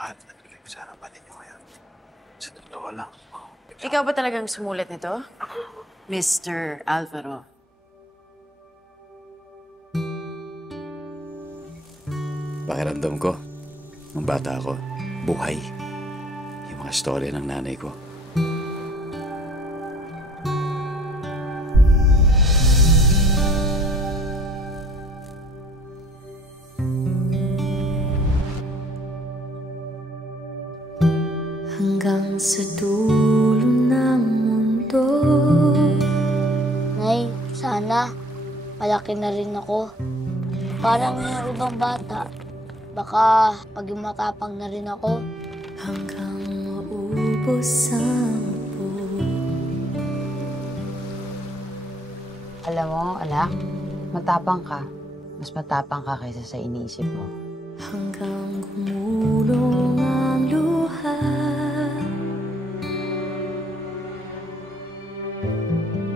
At natuloy ko sa harapan ninyo ngayon. Sa totoo lang. Ikaw ba talagang sumulat nito? Mr. Alvaro. Pakiramdam ko, nung bata ako, buhay. Yung mga storya ng nanay ko. Hanggang sa dulo ng mundo. Nay, sana malaki na rin ako. Parang yung ibang bata, baka paging matapang na rin ako. Hanggang maubos ang puso. Alam mo, anak, matapang ka. Mas matapang ka kaysa sa iniisip mo. Hanggang gumulong ang luha.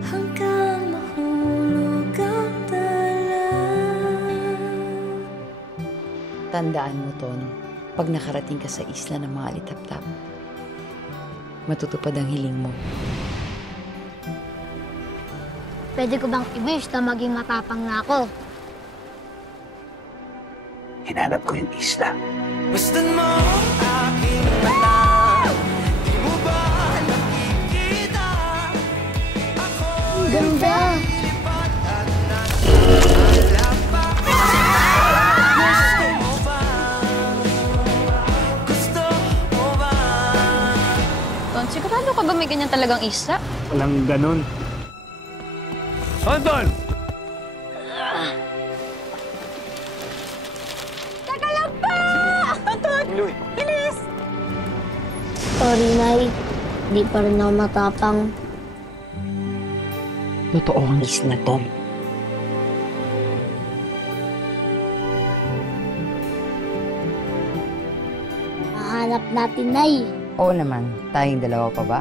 Hanggang mahulog ang tala. Tandaan mo, Ton, pag nakarating ka sa isla ng mga alitap-tap, matutupad ang hiling mo. Pwede ko bang i-wish na maging matapang na ako? Hinanap ko yung isla. Bastan mo aking mata, di mo ba nakikita? Ako Ang ganda! lipat at nag-aalala pa. Gusto mo ba? Gusto mo ba? Ton, sigurado ka ba may ganyan talagang isla? Walang ganun. Anton! Teka lang pa! Anton! Bilis! Sorry, Nay. Di pa rin ako matapang. Totoo ang isla, Ton. Mahanap natin, Nay. Oo naman, tayong dalawa pa ba?